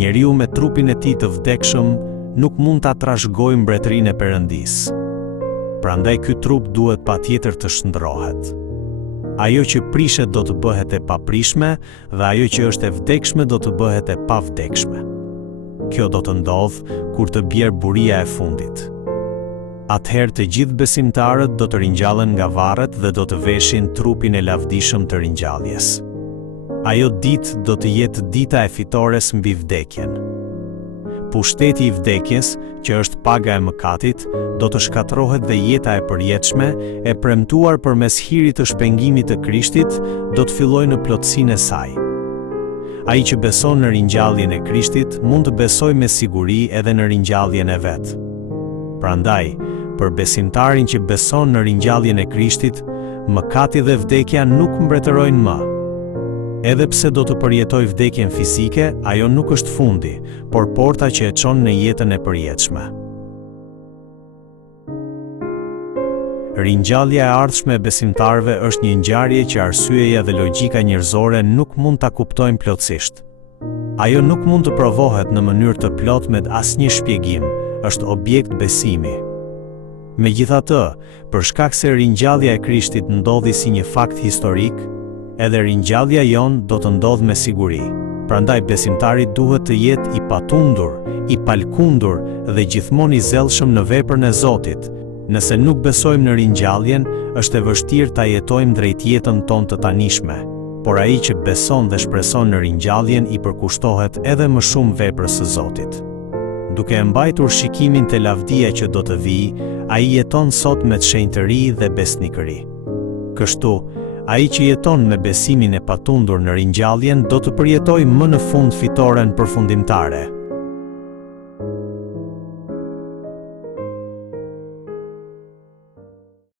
njeriu me trupin e tij të vdekshëm nuk mund ta trashëgojë mbretërinë e Perëndisë. Prandaj ky trup duhet patjetër të shndrohet. Ajo që prishet do të bëhet e paprishme dhe ajo që është e vdekshme do të bëhet e pavdekshme. Kjo do të ndodhë kur të bjerë buria e fundit. Atëherë të gjithë besimtarët do të ringjallen nga varret dhe do të veshin trupin e lavdishëm të ringjalljes. Ajo ditë do të jetë dita e fitores mbi vdekjen. Pushteti i vdekjes, që është paga e mëkatit, do të shkatërrohet dhe jeta e përjetshme, e premtuar përmes hirit të shpengimit të Krishtit, do të fillojë në plotësinë e saj. Ai që beson në ringjalljen e Krishtit mund të besojë me siguri edhe në ringjalljen e vet. Prandaj, për besimtarin që beson në ringjalljen e Krishtit, mëkati dhe vdekja nuk mbretërojnë më. Edhe pse do të përjetoj vdekjen fizike, ajo nuk është fundi, por porta që e çon në jetën e përjetshme. Ringjallja e ardhshme e besimtarëve është një ngjarje që arsyeja dhe logjika njerëzore nuk mund ta kuptojnë plotësisht. Ajo nuk mund të provohet në mënyrë të plotë me asnjë shpjegim, është objekt besimi. Megjithatë, për shkak se ringjallja e Krishtit ndodhi si një fakt historik, edhe ringjallja jon do të ndodhë me siguri. Prandaj besimtari duhet të jetë i patundur, i palkundur dhe gjithmonë i zellshëm në veprën e Zotit. Nëse nuk besojmë në ringjalljen, është e vështirë ta jetojmë drejt jetën tonë të tanishme, por ai që beson dhe shpreson në ringjalljen i përkushtohet edhe më shumë veprës së Zotit. Duke e mbajtur shikimin te lavdia që do të vijë, ai jeton sot me shenjtëri dhe besnikëri. Kështu, ai që jeton me besimin e patundur në ringjalljen do të përjetojë më në fund fitoren përfundimtare.